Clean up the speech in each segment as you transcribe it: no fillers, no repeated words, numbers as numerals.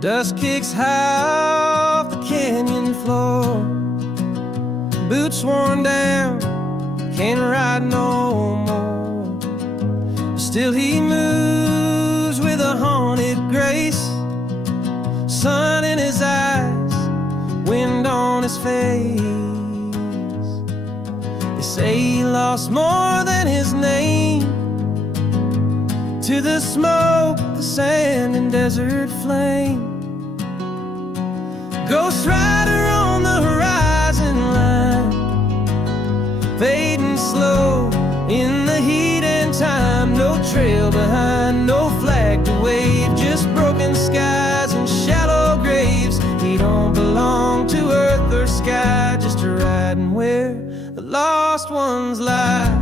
Dust kicks high off the canyon floor. Boots worn down, can't ride no more. Still he moves with a haunted grace. Sun in his eyes, wind on his face. They say he lost more than his name to the smoke, the sand, and desert flame. Ghost rider on the horizon line, fading slow in the heat and time. No trail behind, no flag to wave, just broken skies and shallow graves. He don't belong to earth or sky, just a riding where the lost ones lie.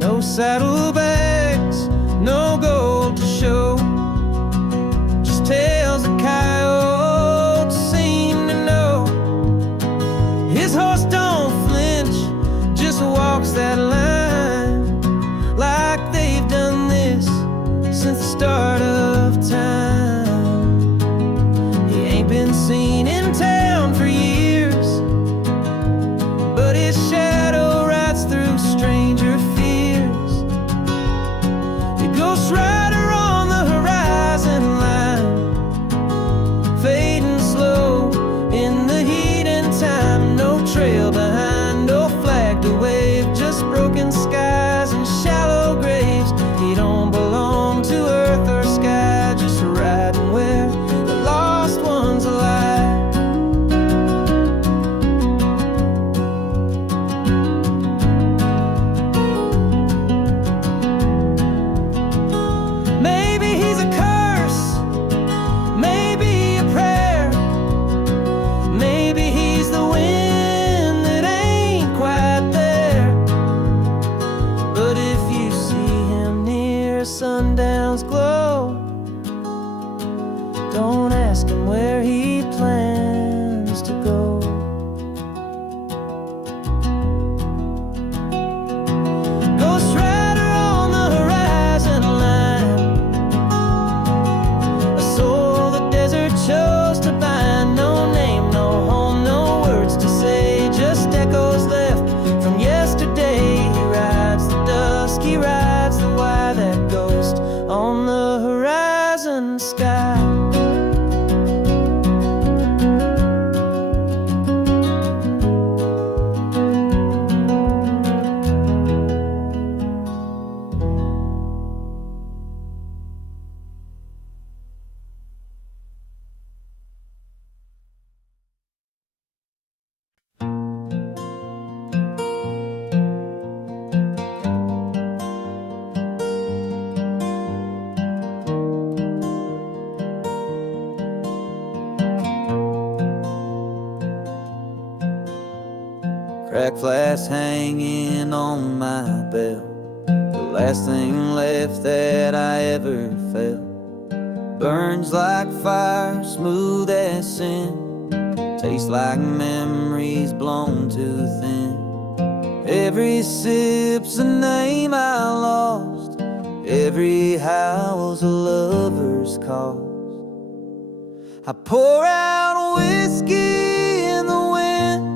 No saddlebags, no gold to show, just tales of coyotes seem to know. His horse don't flinch, just walks that line, like they've done this since the start of time. He ain't been seen in town for years, but his shadow rides through stranger fears. The ghost rider on the horizon line, fading slow in the heat and time. No trail behind, no flag to wave, just broken skies and shallow graves. He don't belong to earth or sky, just riding where the lost ones lie. Maybe he's a curse, maybe a prayer, maybe he's the wind that ain't quite there. But if you see him near sundown's glow, don't ask him where he plans to go. Ghost rider on the horizon line, a soul the desert chose to bind. No name, no home, no words to say, just echoes left from yesterday. He rides the dusk, he rides the why, that ghost on the horizon sky. Crack flask hanging on my belt, the last thing left that I ever felt. Burns like fire, smooth as sin, tastes like memories blown too thin. Every sip's a name I lost, every howl's a lover's cost. I pour out whiskey in the wind,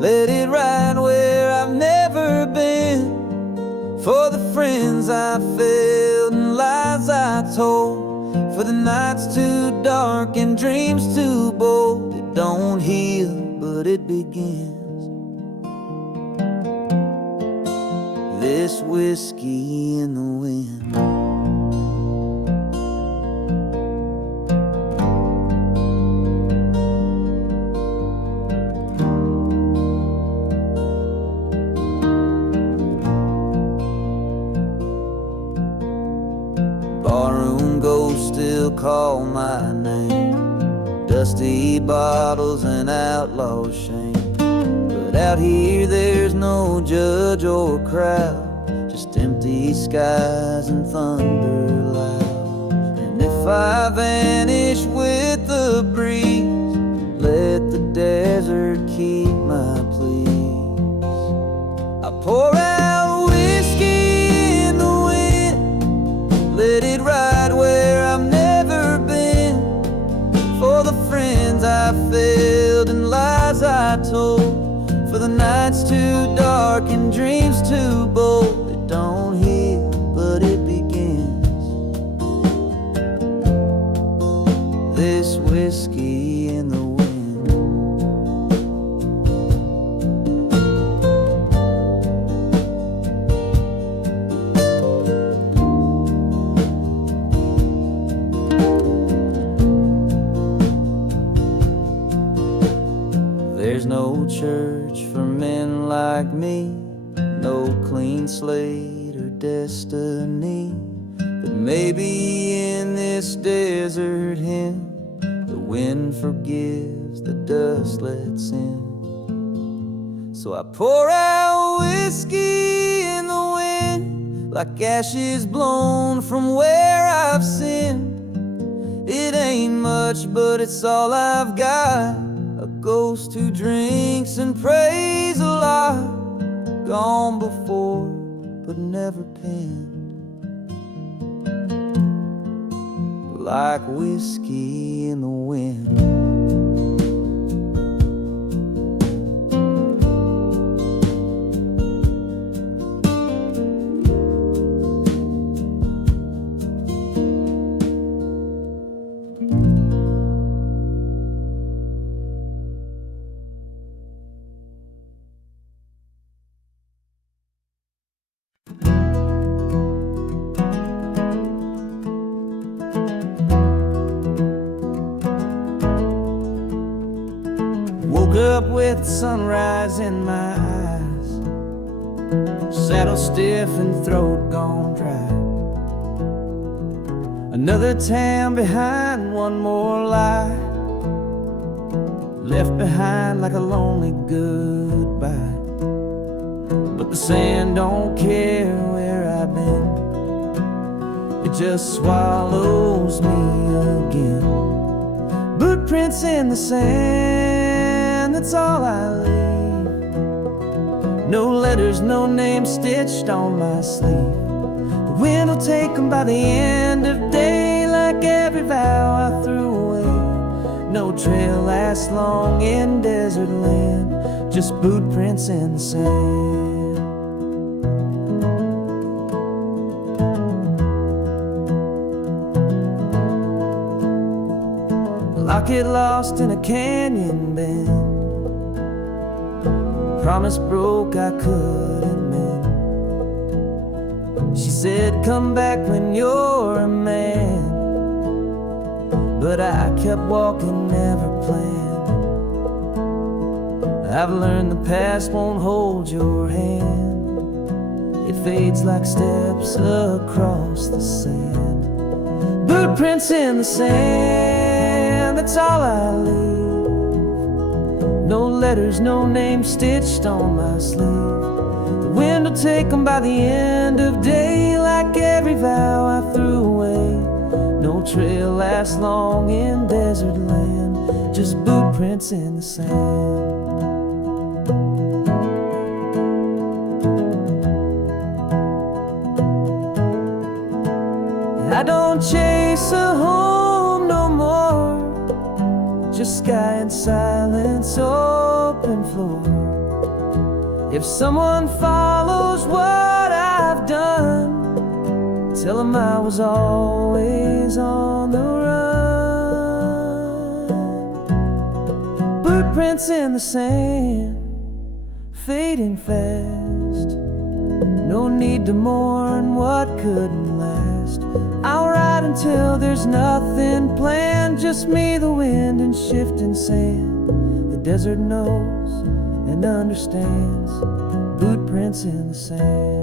let it ride where I've never been. For the friends I failed and lies I told, for the nights too dark and dreams too bold. It don't heal, but it begins. This whiskey in the wind. Barroom ghosts still call my name, dusty bottles and outlaw shame. But out here there's no judge or crowd, just empty skies and thunder loud. And if I vanish with the breeze, let the desert keep my pleas. Pour out whiskey in the wind, let it ride where I've never been. For the friends I failed and lies I told, for the nights too dark and dreams too bold. It don't heal, but it begins. This whiskey in the wind. There's no church for men like me, no clean slate or destiny. But maybe in this desert hymn, the wind forgives, the dust lets in. So I pour out whiskey in the wind, like ashes blown from where I've sinned. It ain't much, but it's all I've got. A ghost who drinks and prays a lot, gone before but never penned. Like whiskey in the wind. Woke up with sunrise in my eyes, saddle stiff and throat gone dry. Another town behind, one more lie, left behind like a lonely goodbye. But the sand don't care where I've been, it just swallows me again. Footprints in the sand, that's all I leave. No letters, no name stitched on my sleeve. The wind will take them by the end of day, like every vow I threw away. No trail lasts long in desert land, just boot prints in the sand. Locket lost in a canyon bend, promise broke I couldn't mend. She said come back when you're a man, but I kept walking, never planned. I've learned the past won't hold your hand, it fades like steps across the sand. Boot prints in the sand, that's all I leave. No letters, no name stitched on my sleeve. The wind will take them by the end of day, like every vow I threw away. No trail lasts long in desert land, just boot prints in the sand. I don't chase a home no more, just sky and silence, open floor. If someone follows what I've done, tell them I was always on the run. Footprints in the sand, fading fast. No need to mourn what couldn't last. I'll ride until there's nothing planned, just me, the wind, and shifting sand. The desert knows and understands, boot prints in the sand.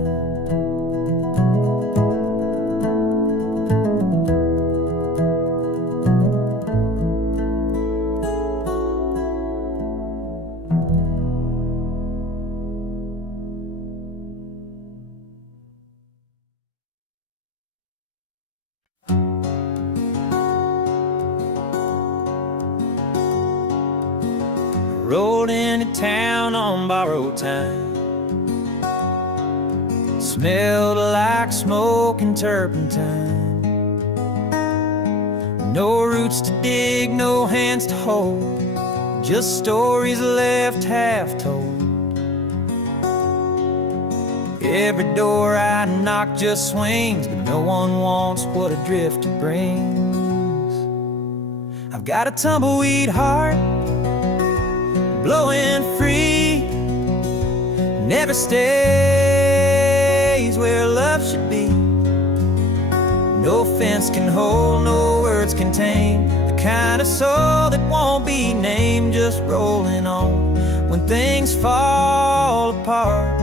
Rode into town on borrowed time, Smelled like smoke and turpentine. No roots to dig, no hands to hold, just stories left half told. Every door I knock just swings, but no one wants what a drifter brings. I've got a tumbleweed heart, blowing free, never stays where love should be. No fence can hold, no words contain, the kind of soul that won't be named, just rolling on when things fall apart.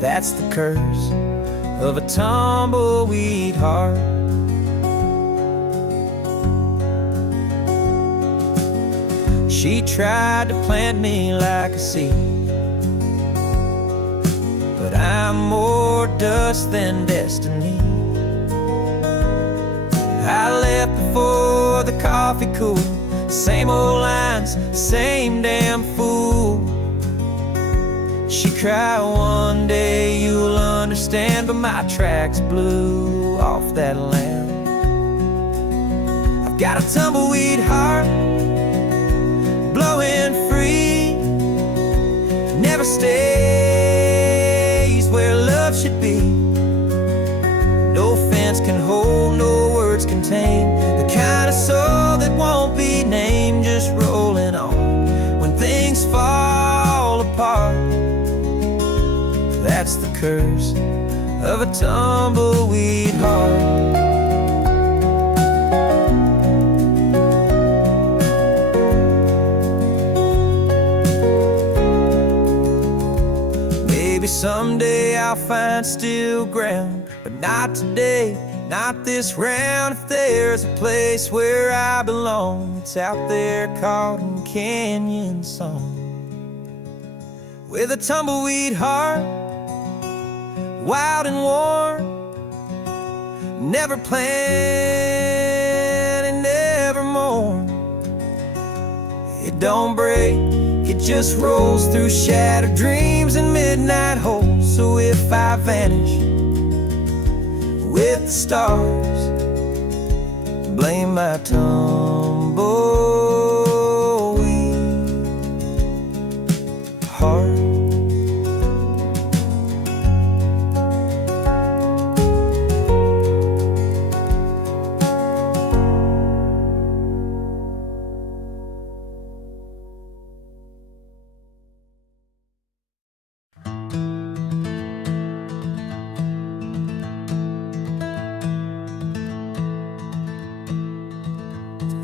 That's the curse of a tumbleweed heart. She tried to plant me like a seed, but I'm more dust than destiny. I left before the coffee cooled, same old lines, same damn fool. She cried, one day you'll understand, but my tracks blew off that land. I've got a tumbleweed heart, blowing free, never stays where love should be. No fence can hold, no words contain, the kind of soul that won't be named, just rolling on when things fall apart. That's the curse of a tumbleweed heart. Maybe someday I'll find still ground, but not today, not this round. If there's a place where I belong, it's out there caught in canyon song. With a tumbleweed heart, wild and warm, never plan and never mourn. It don't break, it just rolls through shattered dreams and midnight holes. So if I vanish with the stars, blame my tumbleweed heart.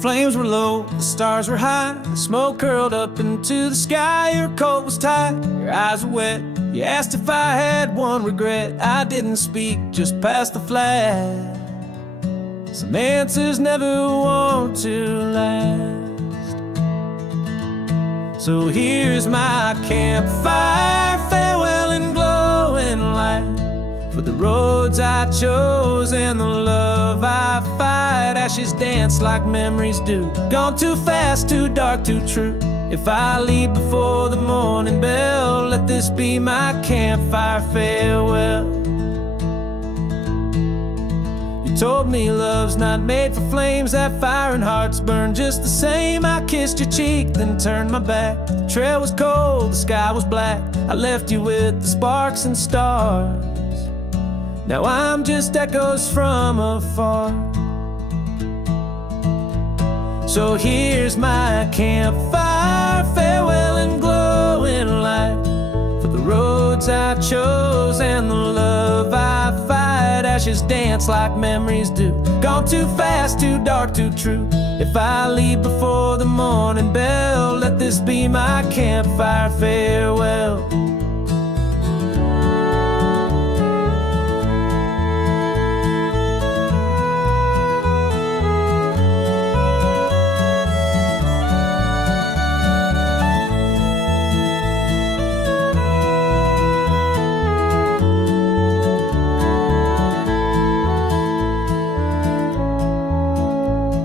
Flames were low, the stars were high, the smoke curled up into the sky. Your coat was tight, your eyes were wet. You asked if I had one regret. I didn't speak, just passed the flag. Some answers never want to last. So here's my campfire, farewell and glowing light, for the roads I chose and the love I fight. Ashes dance like memories do, gone too fast, too dark, too true. If I leave before the morning bell, let this be my campfire farewell. You told me love's not made for flames, that fire and hearts burn just the same. I kissed your cheek, then turned my back. The trail was cold, the sky was black. I left you with the sparks and stars. Now I'm just echoes from afar. So here's my campfire, farewell and glowing light, for the roads I chose and the love I fight. Ashes dance like memories do, gone too fast, too dark, too true. If I leave before the morning bell, let this be my campfire farewell.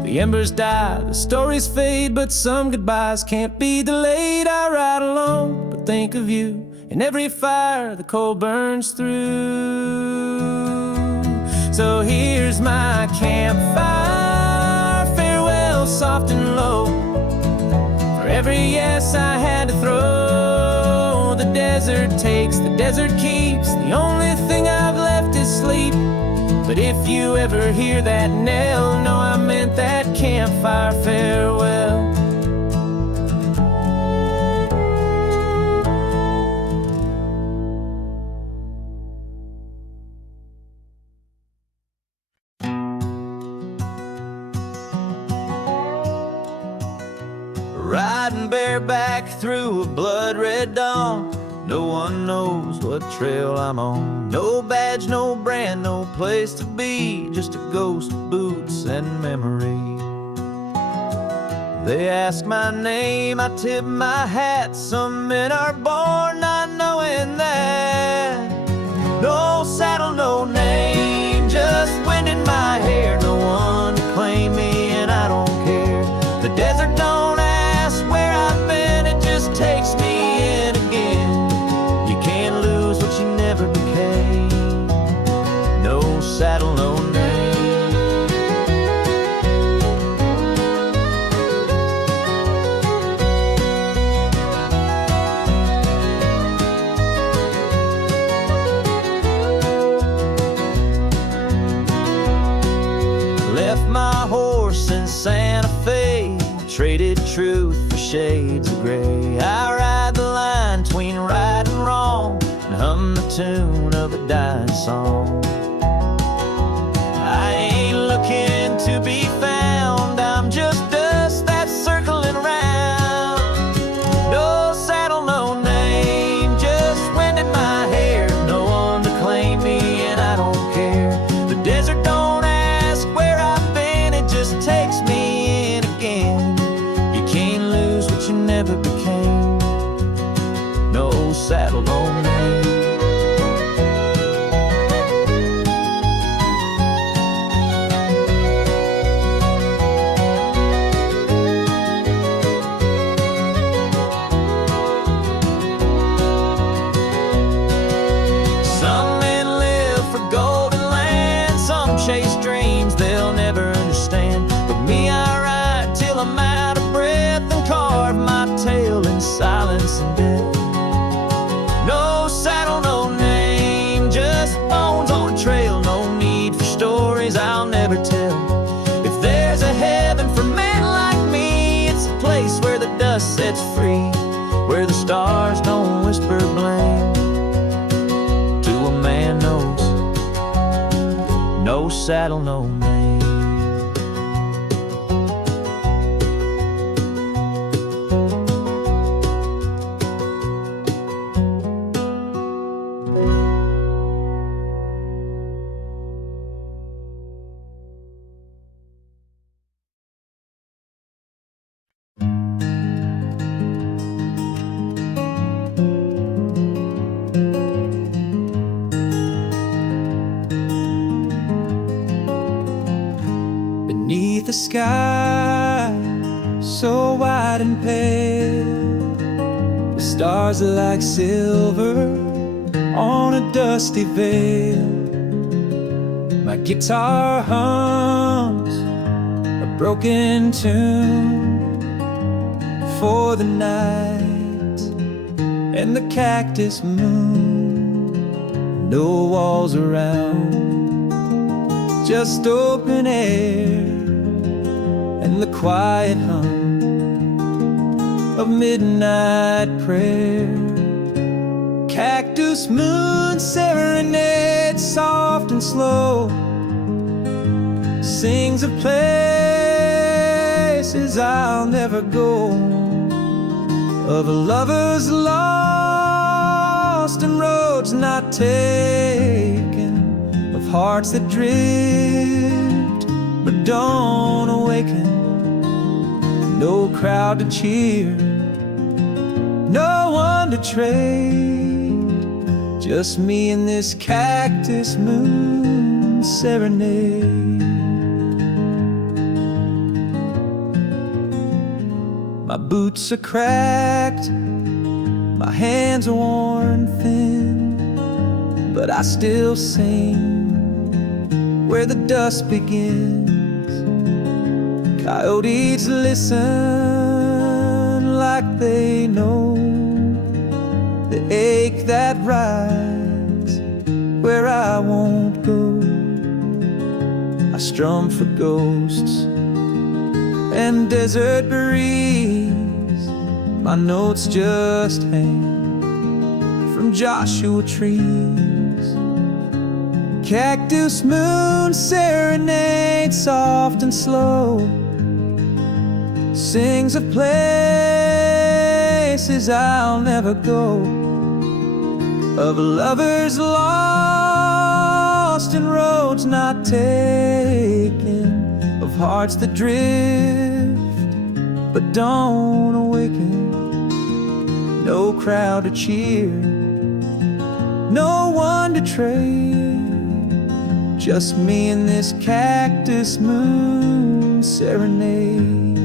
The embers die, the stories fade, but some goodbyes can't be delayed. I ride alone, but think of you in every fire the coal burns through. So here's my campfire farewell, soft and low, for every yes I had to throw. The desert takes, the desert keeps, the only thing I've left is sleep. But if you ever hear that knell, know I meant that campfire farewell. Riding bareback through a blood-red dawn, no one knows what trail I'm on. No badge, no brand, no place to be, just a ghost of boots and memory. They ask my name, I tip my hat. Some men are born not knowing that. No saddle, no name, just wind in my hair. No one to claim me and I don't care. The desert don't ask where I've been, it just takes me in again. You can't lose what you never became. No saddle, no name. Left my horse in Santa Fe, traded truth for shades of gray. I ride the line between right and wrong and hum the tune of a dying song. I ain't looking to be found, I'm just dust that's circling around. No saddle, no name, just wind in my hair. No one to claim me and I don't care. The desert don't ask where I've been, it just takes me in again. You can't lose what you never became. No saddle, no name. Some men live for golden land, some chase dreams they'll never understand. But me, I ride till I'm out of breath and carve my tale in silence and death. No saddle, no name, just bones on a trail. No need for stories I'll never tell. If there's a heaven for men like me, it's a place where the dust sets free, where the stars don't whisper blame to a man knows. No saddle, no name. Beneath the sky, so wide and pale, the stars are like silver on a dusty veil. My guitar hums a broken tune for the night and the cactus moon. No walls around, just open air and the quiet hum of midnight prayer. Cactus moon serenade, soft and slow, sings of places I'll never go, of lovers lost and roads not taken, of hearts that drift but don't awaken. No crowd to cheer, no one to trade, just me and this cactus moon serenade. My boots are cracked, My hands are worn thin, but I still sing where the dust begins. Coyotes listen like they know the ache that rides where I won't go. I strum for ghosts and desert breeze. My notes just hang from Joshua trees. Cactus moon serenade soft and slow, sings of places I'll never go, of lovers lost and roads not taken, of hearts that drift but don't awaken. No crowd to cheer, no one to trade, just me and this cactus moon serenade.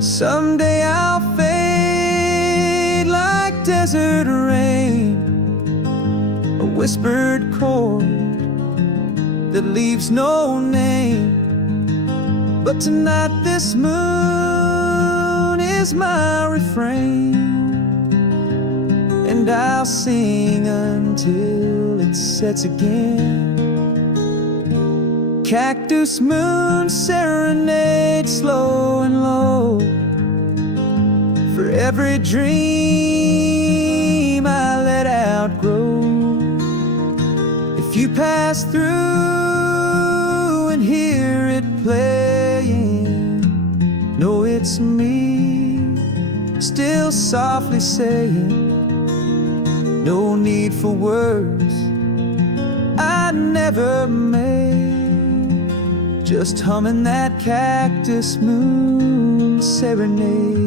Someday I'll fade like desert rain, a whispered chord that leaves no name. But tonight this moon is my refrain, and I'll sing until it sets again. Cactus moon serenade slow and low, for every dream I let outgrow. If you pass through and hear it playing, know it's me, still softly saying, no need for words I never made, just humming that cactus moon serenade.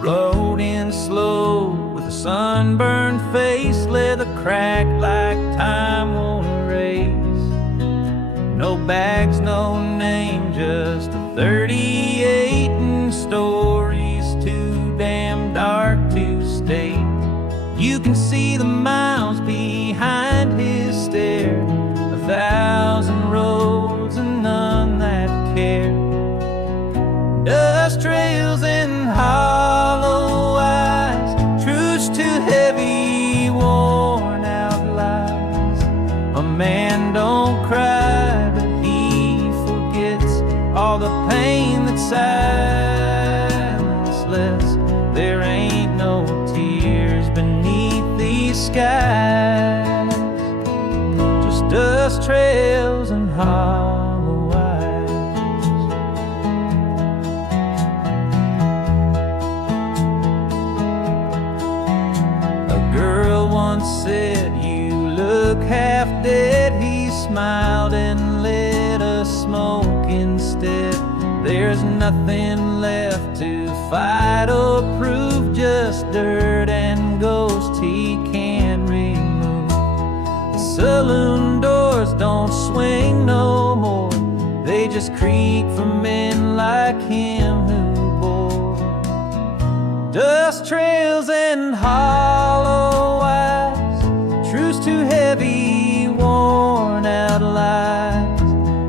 Rode in slow with a sunburned face, leather crack like time won't erase. No bags, no name, just a 38 and stories too damn dark to state. You can see the miles behind his stare, 1,000 roads and none that care. Dust trails and hollow eyes, truths too heavy, worn out lies. A man don't cry, but he forgets all the pain that silence lets. There ain't no tears beneath these skies, just dust trails and hollow eyes. Once said, you look half dead. He smiled and lit a smoke instead. There's nothing left to fight or prove, just dirt and ghosts he can't remove. The saloon doors don't swing no more, they just creak for men like him who bore dust trails and hollow eyes, truths too heavy, worn out lies.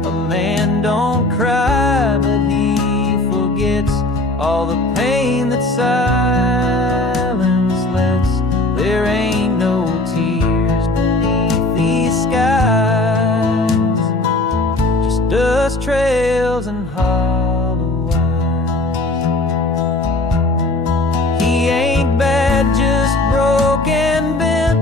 A man don't cry, but he forgets all the pain that silence lets. There ain't no tears beneath these skies, just dust trails and hollow eyes. He ain't bad, just broke and bent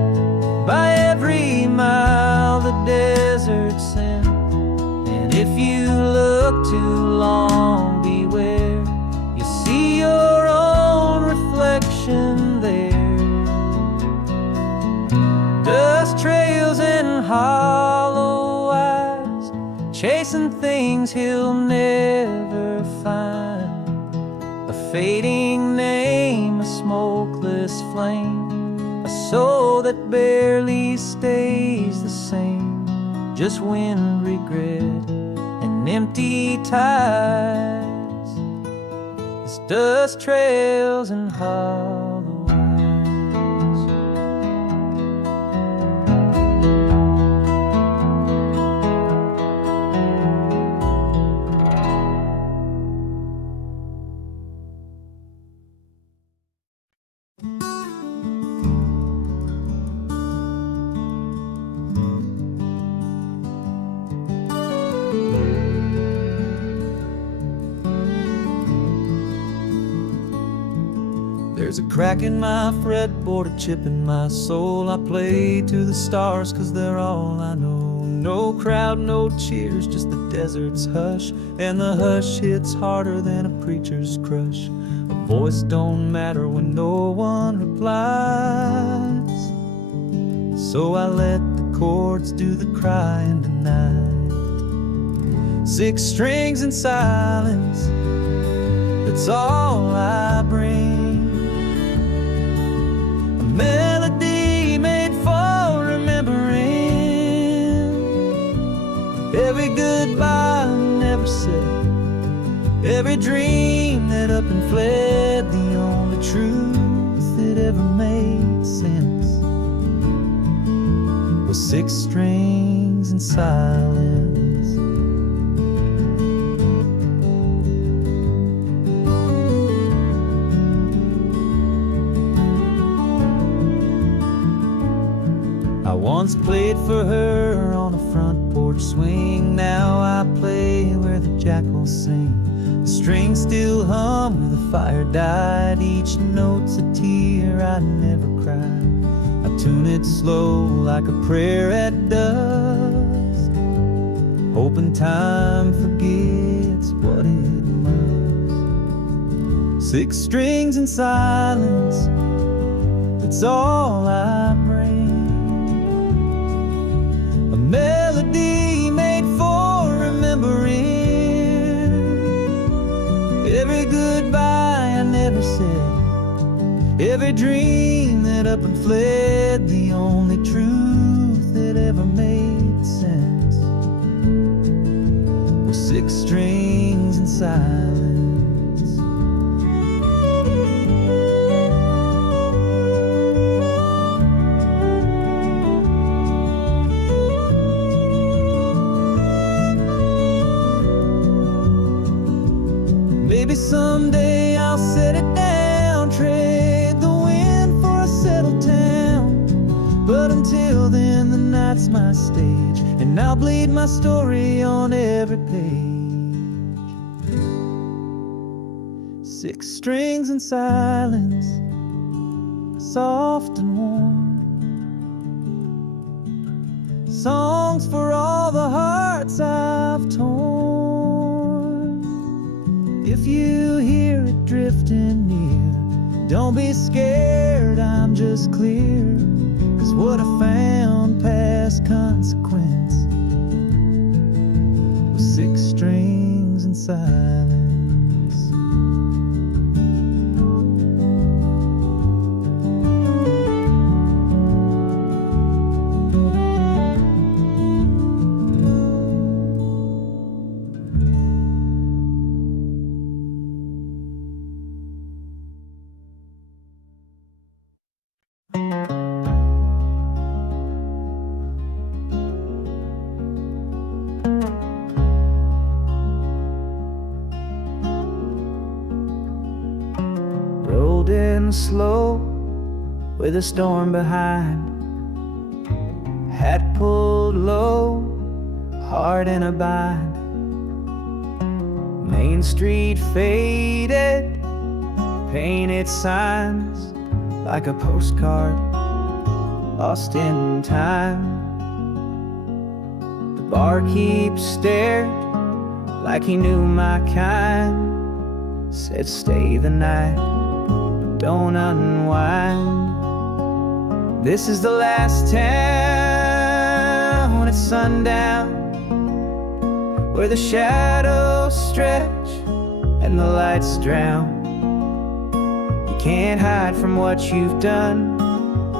by every mile the desert sent. And if you look too long, beware, you see your own reflection there. Dust trails and hollow chasing things he'll never find. A fading name, a smokeless flame, a soul that barely stays the same. Just wind, regret, and empty ties. It's dust trails and hollow eyes. There's a crack in my fretboard, a chip in my soul. I play to the stars 'cause they're all I know. No crowd, no cheers, just the desert's hush. And the hush hits harder than a preacher's crush. A voice don't matter when no one replies. So I let the chords do the crying tonight. 6 strings and silence, that's all I bring. Melody made for remembering. Every goodbye I never said, every dream that up and fled. The only truth that ever made sense was 6 strings and silence. I once played for her on a front porch swing. Now I play where the jackals sing. The strings still hum where the fire died. Each note's a tear I never cried. I tune it slow like a prayer at dusk, hoping time forgets what it must. 6 strings and silence, that's all I bring. A melody made for remembering. Every goodbye I never said, every dream that up and fled. The only truth that ever made sense was 6 strings and silence. Maybe someday I'll set it down, trade the wind for a settled town. But until then, the night's my stage, and I'll bleed my story on every page. 6 strings and silence, soft and warm. Songs for all the hearts I've torn. If you hear it drifting near, don't be scared, I'm just clear. 'Cause what I found past consequence was 6 strings and silence. Rolled in slow with a storm behind, hat pulled low, heart in a bind. Main Street faded, painted signs like a postcard lost in time. The barkeep stared like he knew my kind, said stay the night, don't unwind. This is the last town at sundown. where the shadows stretch and the lights drown. You can't hide from what you've done,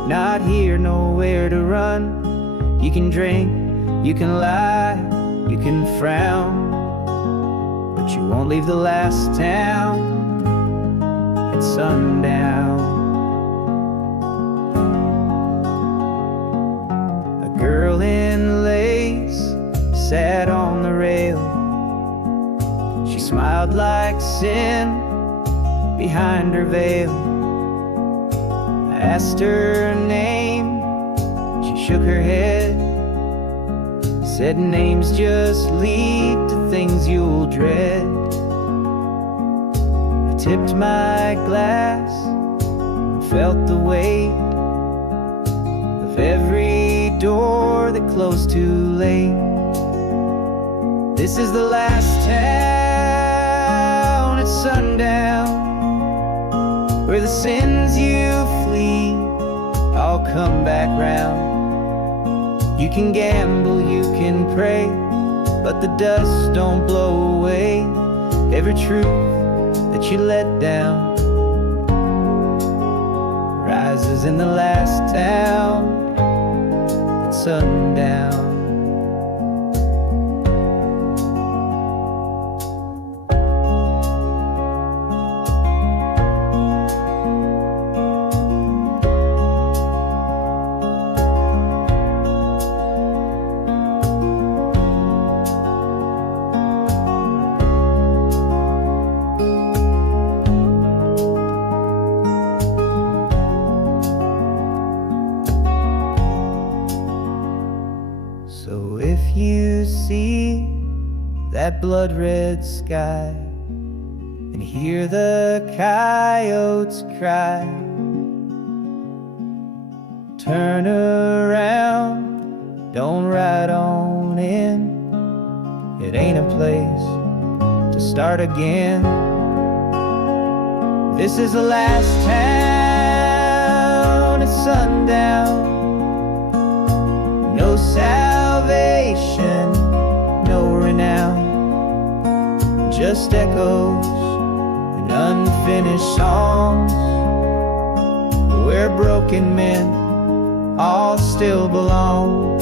not here, nowhere to run. You can drink, you can lie, you can frown, but you won't leave the last town at sundown. A girl in lace sat on the rail. She smiled like sin behind her veil. I asked her name, she shook her head, said names just lead to things you'll dread. I tipped my glass and felt the weight of every door that closed too late. This is the last town at sundown, where the sins you flee all come back round. You can gamble, you can pray, but the dust don't blow away every truth that you let down. Rises in the last town at sundown. So if you see that blood-red sky and hear the coyotes cry, turn around, don't ride on in. It ain't a place to start again. This is the last town at sundown. No salvation, no renown, just echoes and unfinished songs, where broken men all still belong.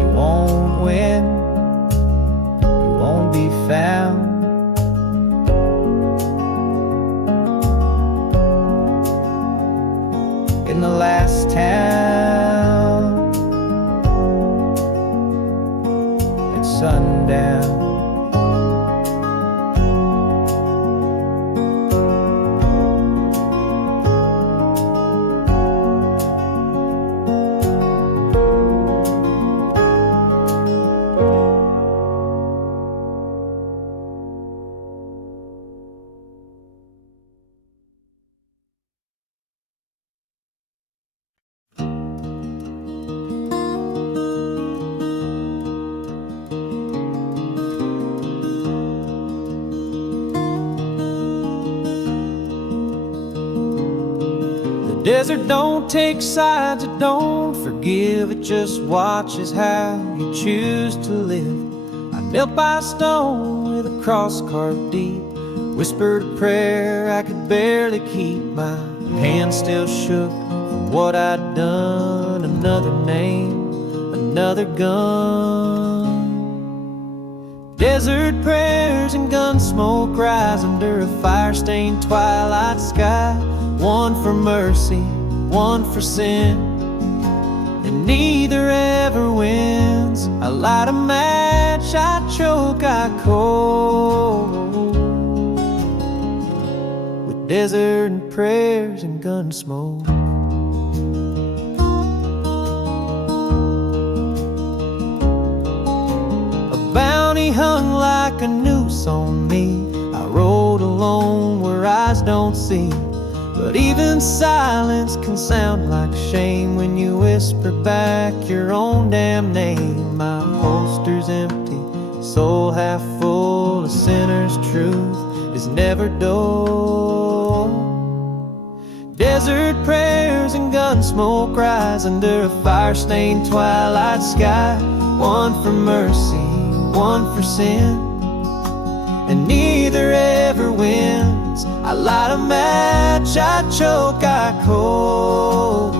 You won't win, you won't be found. In the last town at sundown. Desert don't take sides, it don't forgive, it just watches how you choose to live. I knelt by a stone with a cross carved deep, whispered a prayer I could barely keep. My hand still shook from what I'd done. Another name, another gun. Desert prayers and gun smoke rise under a fire-stained twilight sky. One for mercy, one for sin, and neither ever wins. I light a match, I choke, I cold, with desert and prayers and gun smoke. A bounty hung like a noose on me. I rode alone where eyes don't see. But even silence can sound like shame when you whisper back your own damn name. My holster's empty, soul half full. A sinner's truth is never dull. Desert prayers and gun smoke rise under a fire-stained twilight sky. one for mercy, one for sin, and neither ever wins. I light a match, I choke, I cold,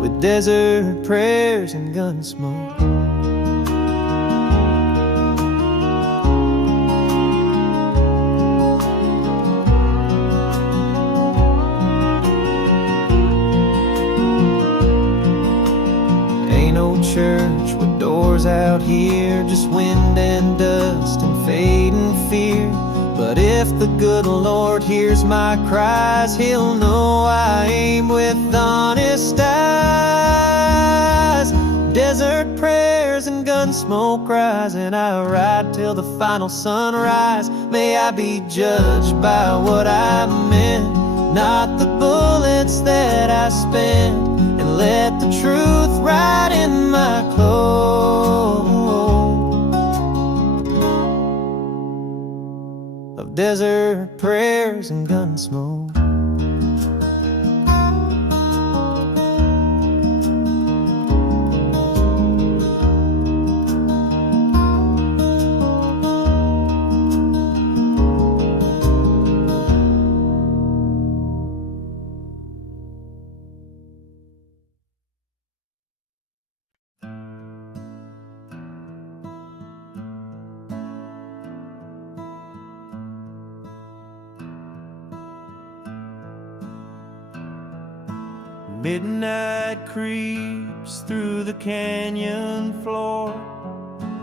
with desert prayers and gun smoke. Ain't no church with doors out here, just wind and dust and fading fear. But if the good Lord hears my cries, He'll know I aim with honest eyes. Desert prayers and gun smoke rise, and I ride till the final sunrise. May I be judged by what I meant, not the bullets that I spent. And let the truth ride in my clothes of desert prayers and gun smoke. Midnight creeps through the canyon floor,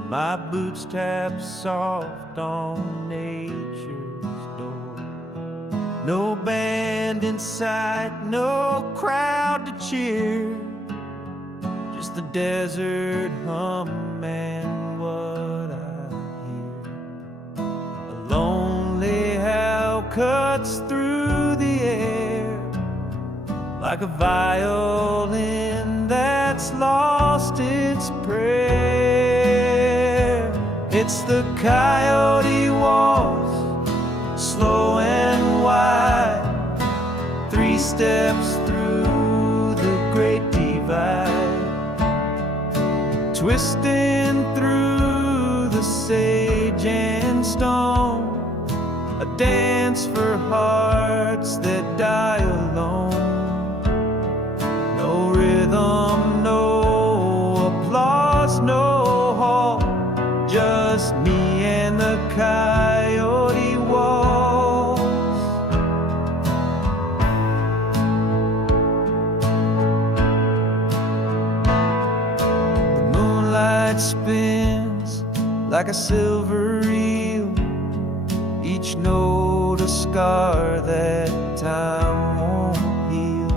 my boots tap soft on nature's door. No band in sight, no crowd to cheer, just the desert hum and what I hear. A lonely howl cuts through the air, like a violin that's lost its prayer. It's the coyote waltz, slow and wide, 3 steps through the great divide, twisting through the sage and stone, a dance for hearts that die alone. No rhythm, no applause, no halt, just me and the coyote waltz. The moonlight spins like a silver reel, each note a scar that time won't heal.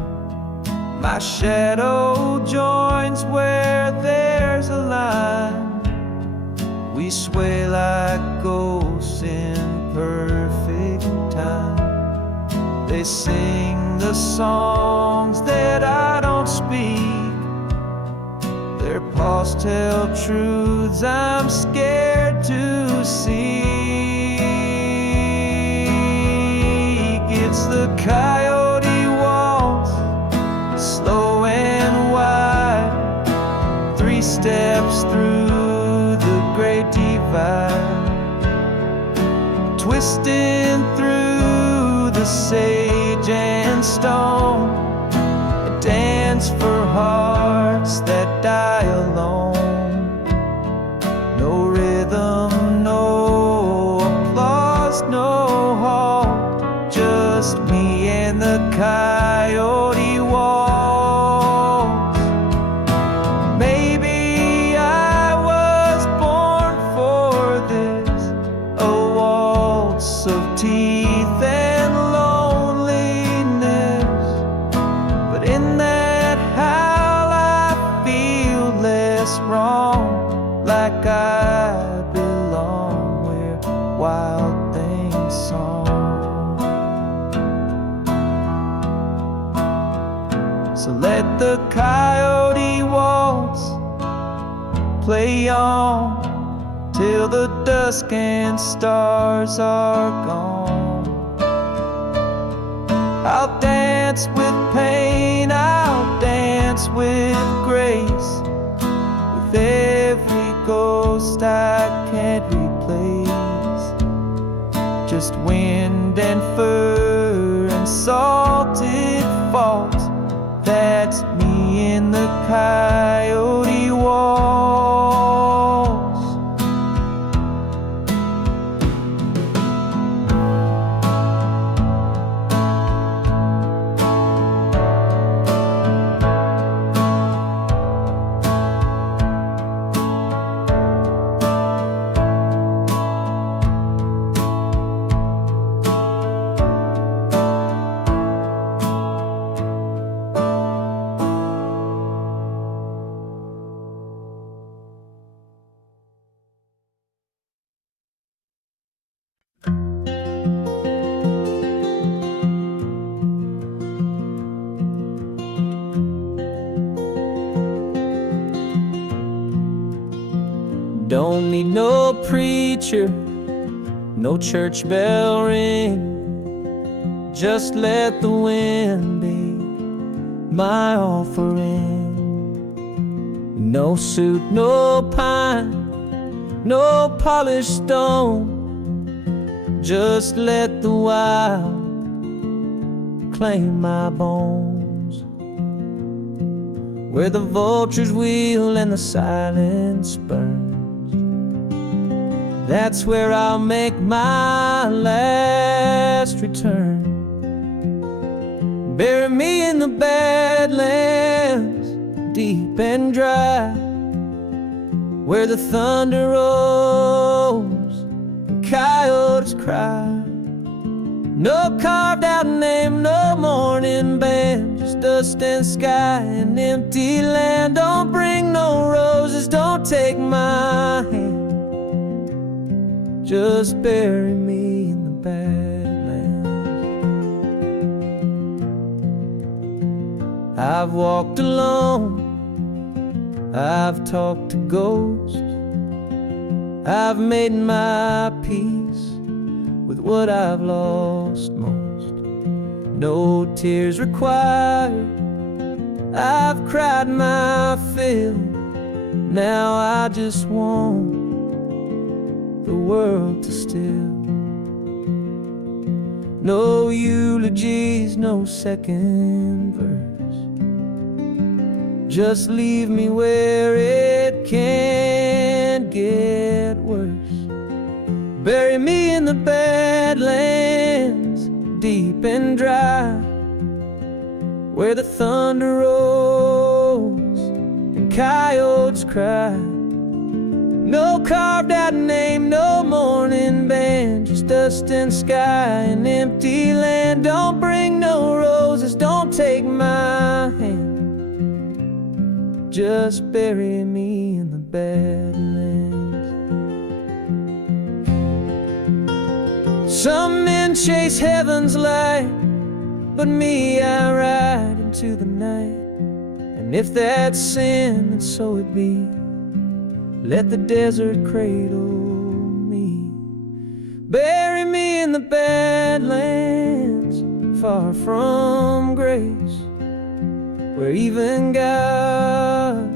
My shadow joins where there's a line, we sway like ghosts in perfect time. They sing the songs that I don't speak, their paws tell truths I'm scared to seek. It's the coyote waltz, slow and wide, 3 steps through the great divide, twisting through the sage and stone, a dance for hearts that die alone. No rhythm, no applause, no halt, just me and the coyote waltz. Maybe I was born for this, a waltz of teeth and loneliness, but in that howl I feel less wrong, like I belong where wild things song. So let the coyote waltz play on till the dusk and stars are gone. I'll dance with pain, I'll dance with grace, ghost I can't replace. Just wind and fur and salted fault. That's me in the coyote walls. Don't need no preacher, no church bell ring. Just let the wind be my offering. No suit, no pine, no polished stone. Just let the wild claim my bones. Where the vultures wheel and the silence burns, that's where I'll make my last return. Bury me in the Badlands, deep and dry, where the thunder rolls and coyotes cry. No carved out name, no mourning band, just dust and sky and empty land. Don't bring no roses, don't take my hand. Just bury me in the Badlands. I've walked alone, I've talked to ghosts, I've made my peace with what I've lost most. No tears required, I've cried my fill. Now I just want the world to still. No eulogies, no second verse. Just leave me where it can't get worse. Bury me in the Badlands, deep and dry, where the thunder rolls and coyotes cry. No carved out name, no mourning band, just dust and sky and empty land. Don't bring no roses, don't take my hand. Just bury me in the Badlands. Some men chase heaven's light, but me I ride into the night. And if that's sin, then so it be. Let the desert cradle me. Bury me in the Badlands, far from grace, where even God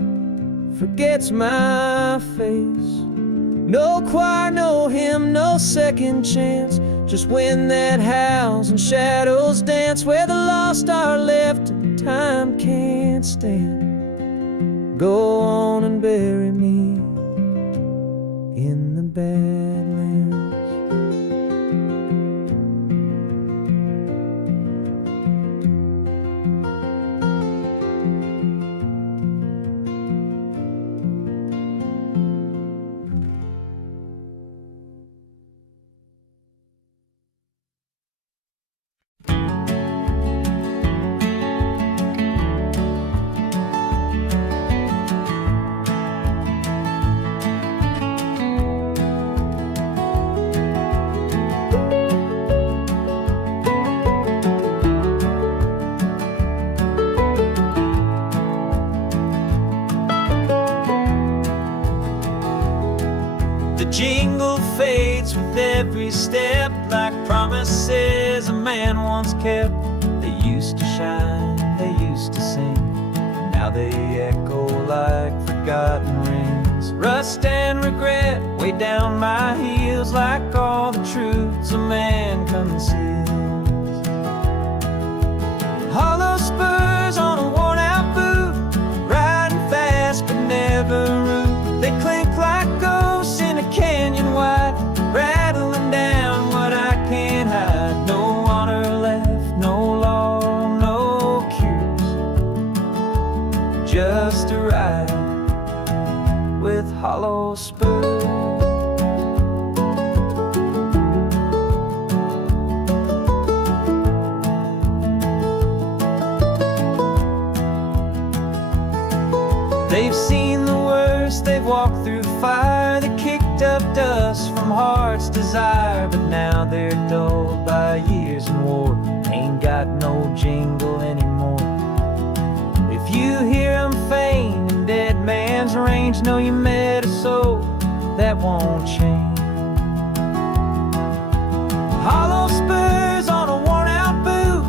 forgets my face. No choir, no hymn, no second chance, just wind that howls and shadows dance, where the lost are left and time can't stand. Go on and bury me in the Badlands. The jingle fades with every step, like promises a man once kept. They used to shine, they used to sing, now they echo like forgotten rings. feels rust and regret way down my heels, like all the truths a man conceals. Hollow spurs on a worn-out boot, riding fast but never root. They clink like ghosts in a canyon wide, rattling down what I can't hide. No honor left, no law, no cures, just a ride with hollow spurs. They've seen the worst, they've walked through fire, they kicked up dust from heart's desire. But now they're dulled by years and war, ain't got no jingle anymore. If you hear them faint in dead man's range, know you met a soul that won't change. Hollow spurs on a worn-out boot,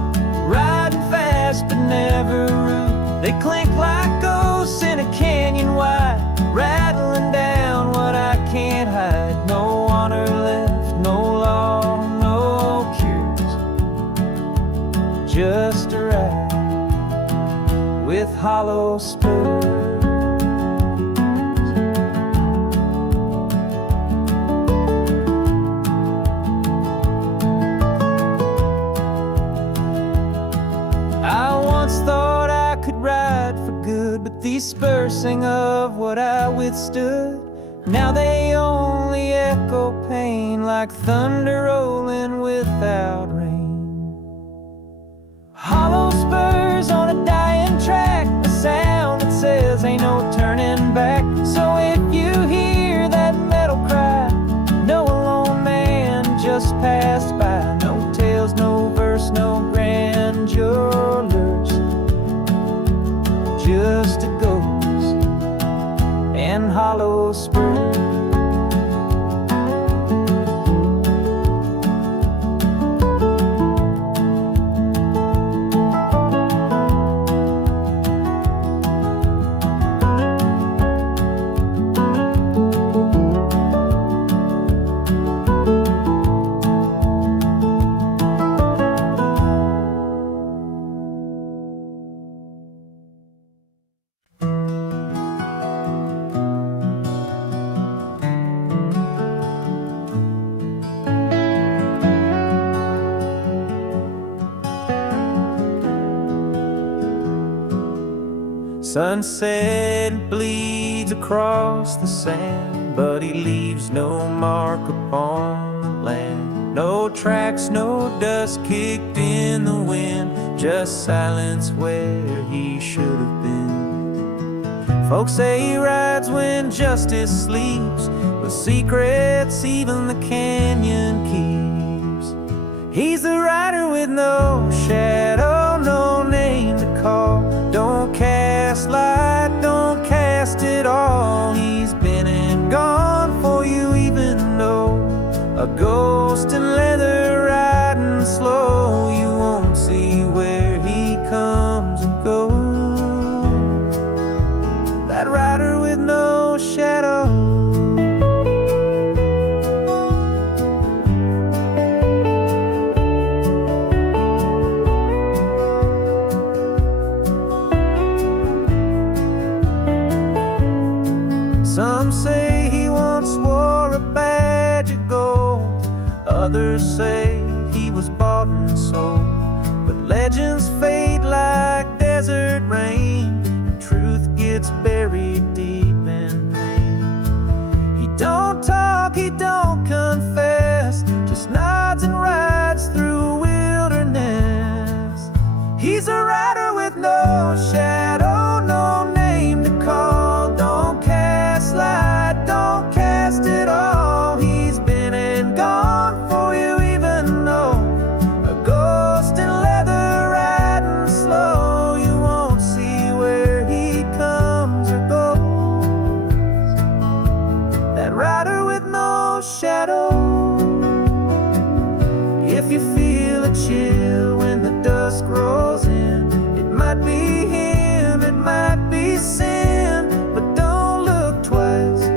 riding fast but never root. They clink like ghosts in a canyon wide, rattling down what I can't hide. No honor left, no law, no cures, just a ride with hollow spurs. I once thought I could ride for good, but these spurs sing of what I withstood. Now they only echo pain, like thunder rolling without rain. Hollow spurs on a dying track, a sound that says ain't no turning back. So if you hear that metal cry, no alone man just passed by. No tales, no verse, no grandeur lurch, just a ghost and hollow spurs. Sunset bleeds across the sand, but he leaves no mark upon the land. No tracks, no dust kicked in the wind, just silence where he should have been. Folks say he rides when justice sleeps, with secrets even the canyon keeps. He's the rider with no shadow, no name to call. Don't cast light, don't cast it all. He's been and gone for you even though a ghost in leather riding slow. You won't see where he comes and goes, that rider with no shadow. Some say he once wore a badge of gold, others say he was bought and sold. But legends fade like desert rain, and truth gets buried deep in pain. He don't talk, he don't confess, just nods and rides through wilderness. He's a rider with no shadow, no name to call. Don't cast light, don't cast it all. He's been and gone for you even though a ghost in leather riding slow. You won't see where he comes or goes, that rider with no shadow. If you feel a chill when the dusk rolls in, it might be him, it might be sin, but don't look twice.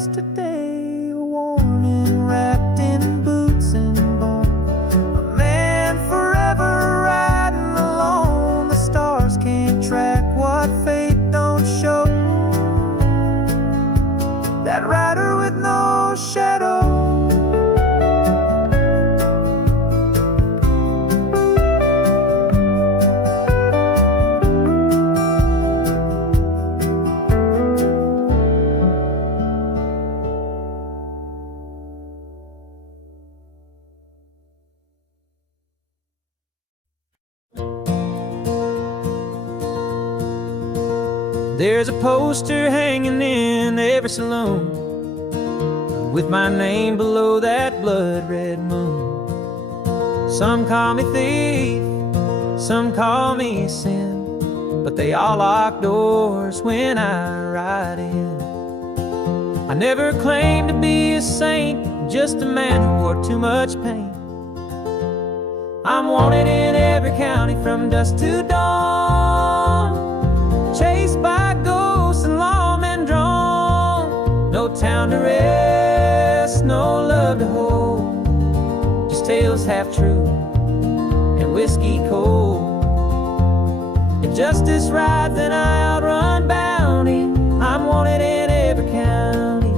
yesterday, worn and wrapped in boots and bone. A man forever riding alone. The stars can't track what fate don't show. That rider with no shadow. There's a poster hanging in every saloon with my name below that blood-red moon. Some call me thief, some call me sin, but they all lock doors when I ride in. I never claimed to be a saint, just a man who wore too much paint. I'm wanted in every county from dusk to dawn, chased by ghosts and lawmen drawn. No town to rest, no love to hold, just tales half true and whiskey cold. If justice rides, then I outrun bounty. I'm wanted in every county.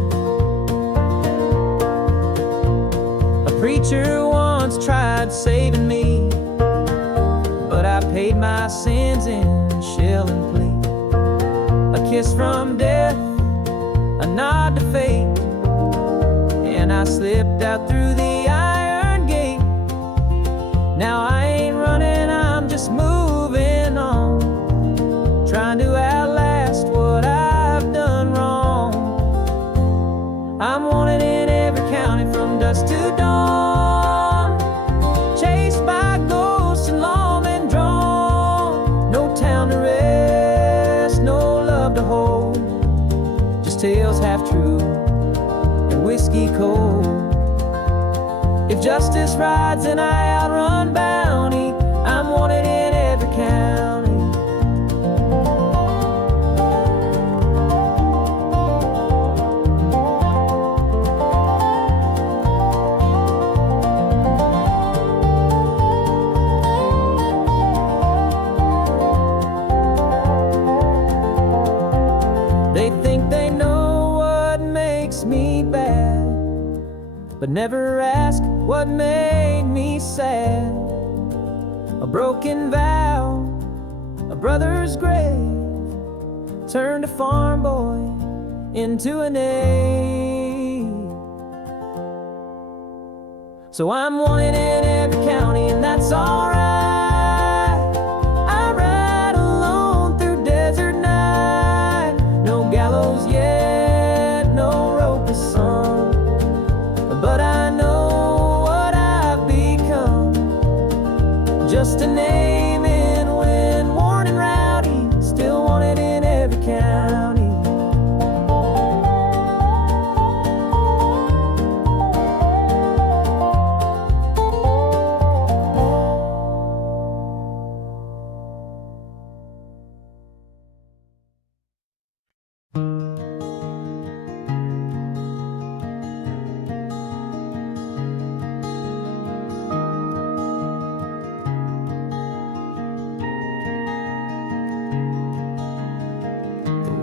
A preacher once tried saving me, but I paid my sins in shell and plea. A kiss from death, a nod to fate, and I slipped out through the iron gate. Now I ain't running, I'm just moving on, trying to outlast what I've done wrong. I'm wanted in every county from dusk to dawn, chased by ghosts and lawmen drawn. No town to rest, no love to hold, just tales half true and whiskey cold. If justice rides, then I outrun bounty. I'm wanted in every county. They think they know what makes me bad, but never ask what made me sad. A broken vow, a brother's grave, turned a farm boy into a knave. So I'm wanted in every county, and that's alright. I ride alone through desert night. No gallows yet, no rope is sung, but I know what I've become. Just a name in wind, worn and rowdy, still wanted in every county.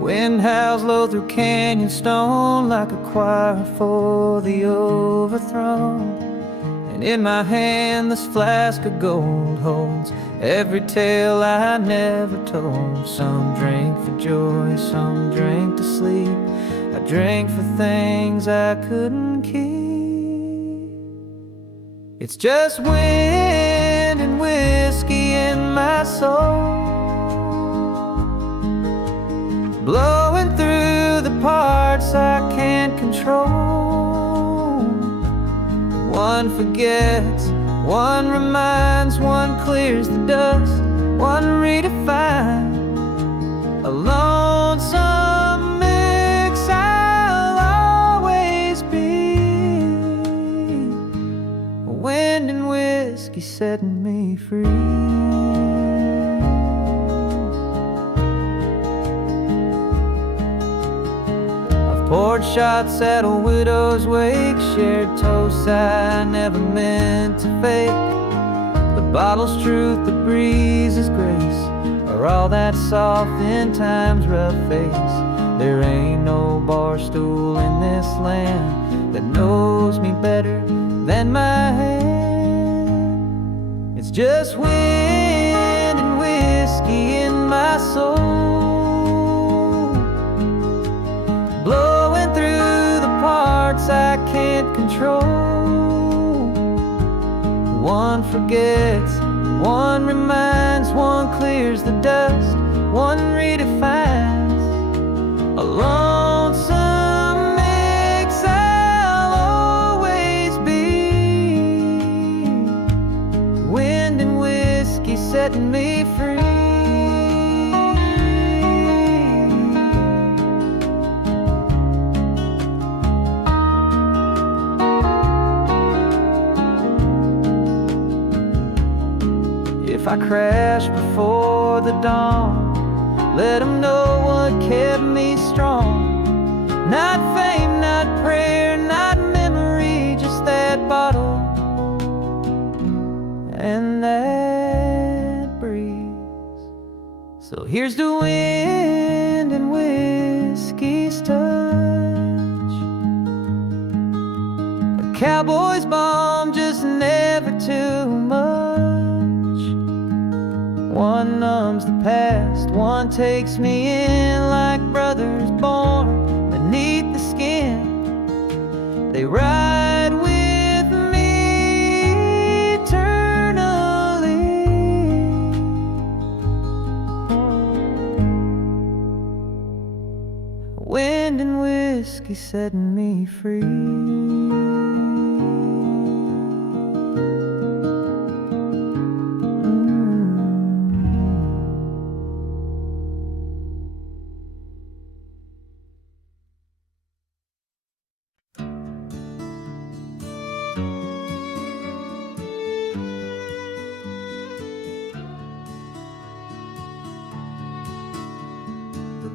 Wind howls low through canyon stone like a choir for the overthrown. And in my hand this flask of gold holds every tale I never told. Some drank for joy, some drank to sleep. I drank for things I couldn't keep. It's just wind and whiskey in my soul, blowing through the parts I can't control. One forgets, one reminds, one clears the dust, one redefines. A lonesome mix I'll always be. Wind and whiskey setting me free. Poured shots at a widow's wake, shared toasts I never meant to fake. The bottle's truth, the breeze's grace, are all that soft in time's rough face. There ain't no bar stool in this land that knows me better than my hand. It's just wind and whiskey in my soul, blowing through the parts I can't control. One forgets, one reminds, one clears the dust, one redefines. A lonesome mix I'll always be. Wind and whiskey setting me free. If I crash before the dawn, let 'em know what kept me strong. Not fame, not prayer, not memory, just that bottle and that breeze. So here's to wind and whiskey's touch, a cowboy's balm, just never too much. One numbs the past, one takes me in like brothers born beneath the skin. They ride with me eternally. Wind and whiskey setting me free.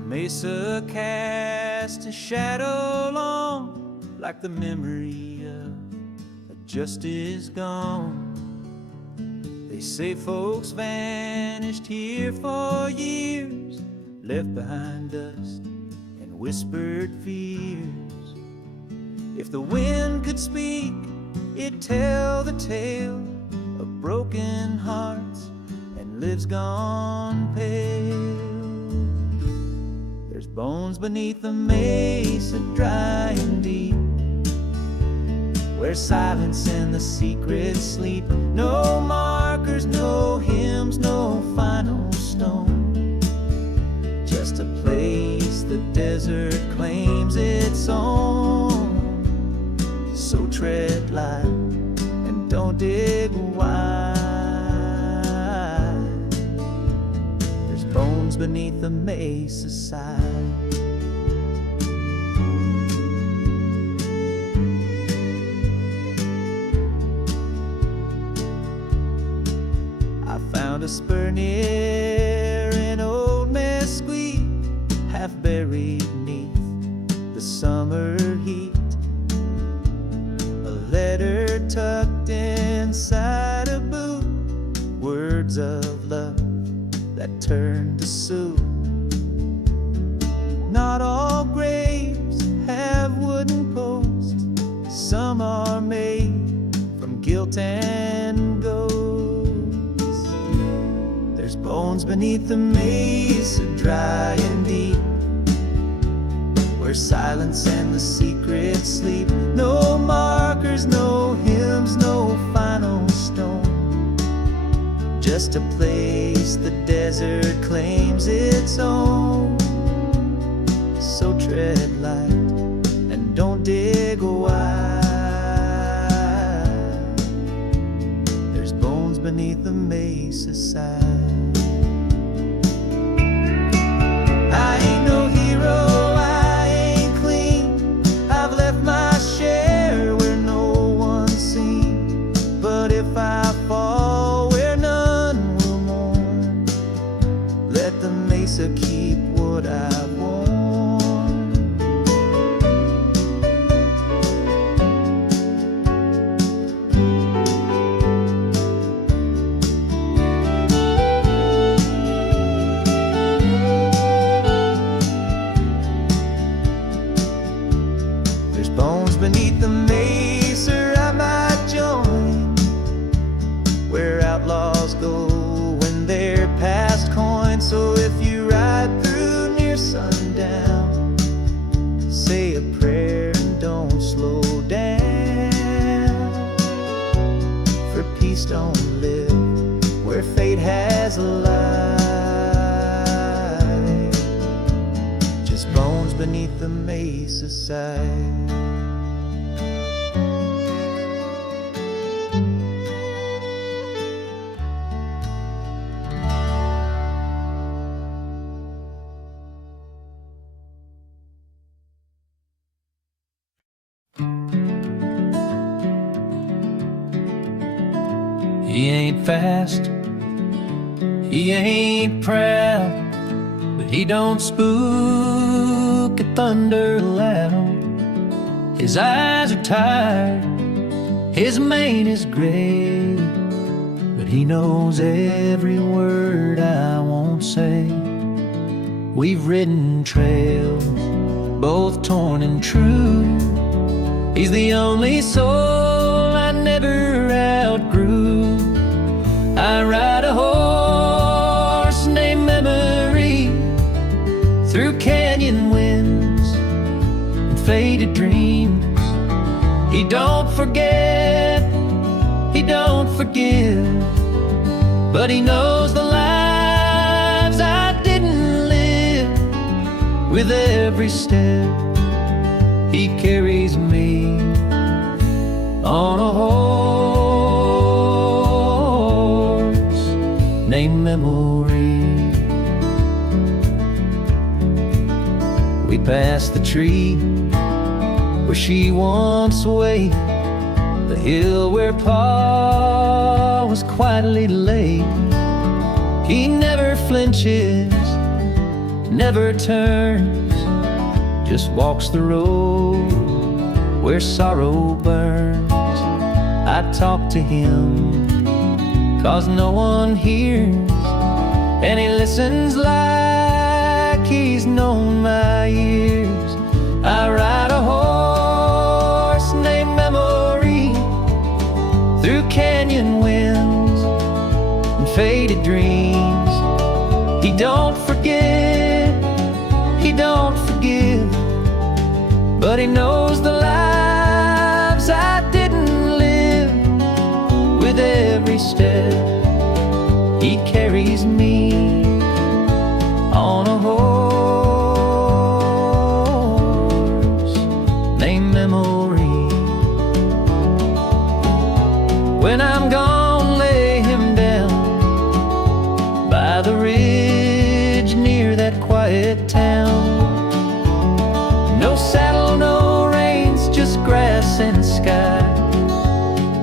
Mesa cast a shadow long, like the memory of a just is gone. They say folks vanished here for years, left behind dust and whispered fears. If the wind could speak, it'd tell the tale of broken hearts and lives gone pale. There's bones beneath the mesa, dry and deep, where silence and the secrets sleep. No markers, no hymns, no final stone, just a place the desert claims its own. So tread light and don't dig wide. Bones beneath the mesa side. I found a spur near an old mesquite, half buried neath the summer heat. A letter tucked inside a boot, words of love that turned to sue. Not all graves have wooden posts, some are made from guilt and ghosts. There's bones beneath the mesa, dry and deep, where silence and the secrets sleep. No markers, no hymns, no final stone, just a place the desert claims its own. So tread light and don't dig wide. There's bones beneath the mesa side. I ain't no hero, I ain't clean, I've left my share where no one's seen. But if I fall where none will mourn, let the mesa keep what I've worn. bones beneath the mace, or I might join where outlaws go when they're past coin. So if you ride through near sundown, say a prayer and don't slow down, for peace don't live where fate has a lie, just bones beneath the mesa's side. He ain't fast, he ain't proud, but he don't spook at thunder loud. His eyes are tired, his mane is gray, but he knows every word I won't say. We've ridden trails, both torn and true. He's the only soul I never outgrew. I ride a horse named Memory through canyon winds and faded dreams. He don't forget, he don't forgive, but he knows the lives I didn't live. With every step he carries me on a horse named Memory. We passed the tree where she once waited, the hill where Pa was quietly laid. He never flinches, never turns, just walks the road where sorrow burns. I talk to him 'cause no one hears, and he listens like he's known my years. I ride a horse named Memory through canyon winds and faded dreams. He don't forget, he don't forgive, but he knows the lives I didn't live. With every step he carries me on a horse named Memory. When I'm gone, lay him down by the ridge near that quiet town. No saddle, no reins, just grass and sky.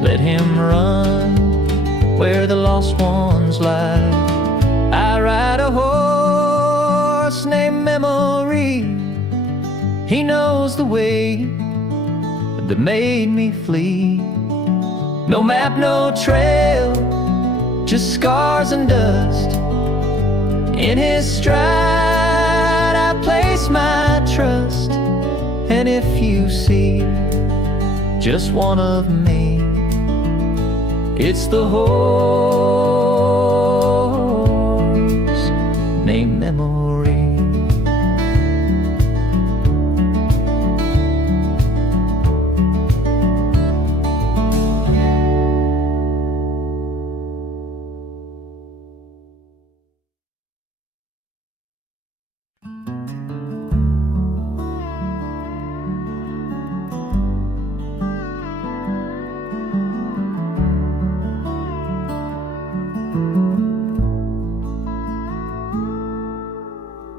Let him run where the lost ones lie. I ride a horse named Memory. He knows the way that made me flee. No map, no trail, just scars and dust. In his stride I place my trust. And if you see just one of me, it's the horse named Memory.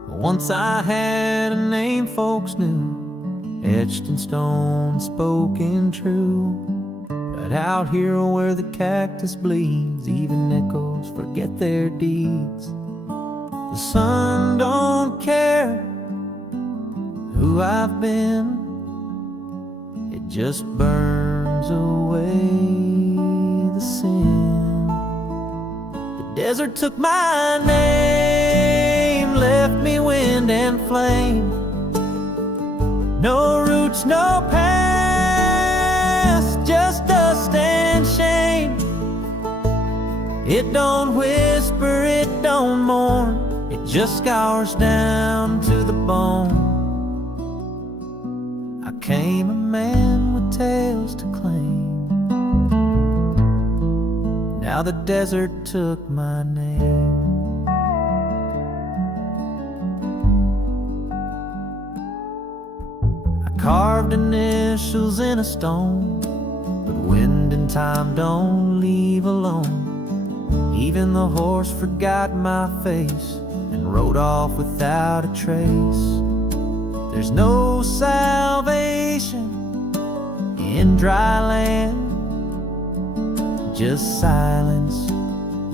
Once I had a name folks knew, etched in stone, spoken true. But out here where the cactus bleeds, even echoes forget their deeds. The sun don't care who I've been, it just burns away the sin. The desert took my name, left me wind and flame. No roots, no pain, It don't whisper, it don't mourn, it just scours down to the bone. I came a man with tales to claim. Now the desert took my name. I carved initials in a stone, but wind and time don't leave alone. Even the horse forgot my face and rode off without a trace. There's no salvation in dry land, just silence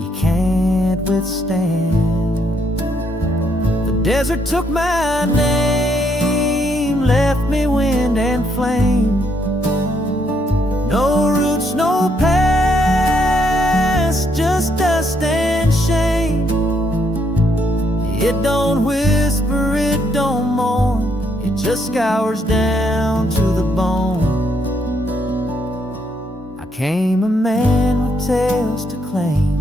you can't withstand. The desert took my name, left me wind and flame. No roots, no past, just dust and shame. It don't whisper, it don't mourn, it just scours down to the bone. I came a man with tales to claim.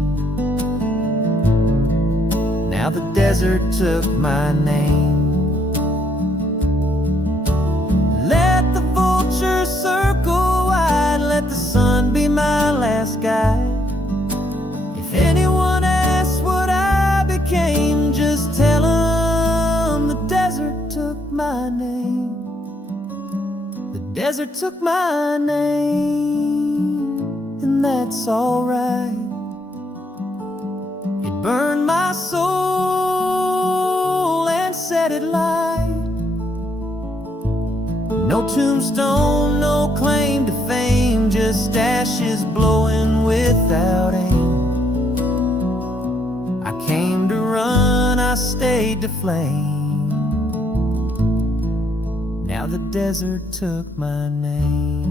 Now the desert took my name. Let the vultures circle wide, let the sun be my last guide. If anyone asks what I became, just tell them the desert took my name. The desert took my name, and that's alright. It burned my soul and set it light. No tombstone, no claim to fame, just ashes blowing without aim. I came to run, I stayed to flame. Now the desert took my name.